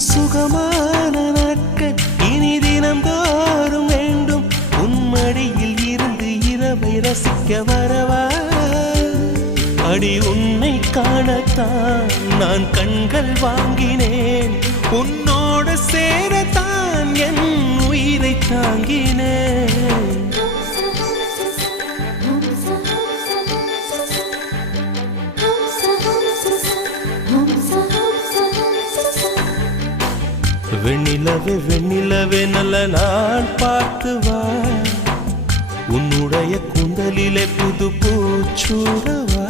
சுகமான நாட்கள் இனி தினந்தோறும் வேண்டும். உன்மடியில் இருந்து இரவை ரசிக்க வரவா? அடி உன்னை காணத்தான் நான் கண்கள் வாங்கினேன். உன்னோடு சேரத்தான் என் உயிரை தாங்கினேன். வெண்ணிலவே வெண்ணிலவே நல்ல நாள் பார்த்து வா. உன்னுடைய கூந்தலிலே புது பூச்சூடவா.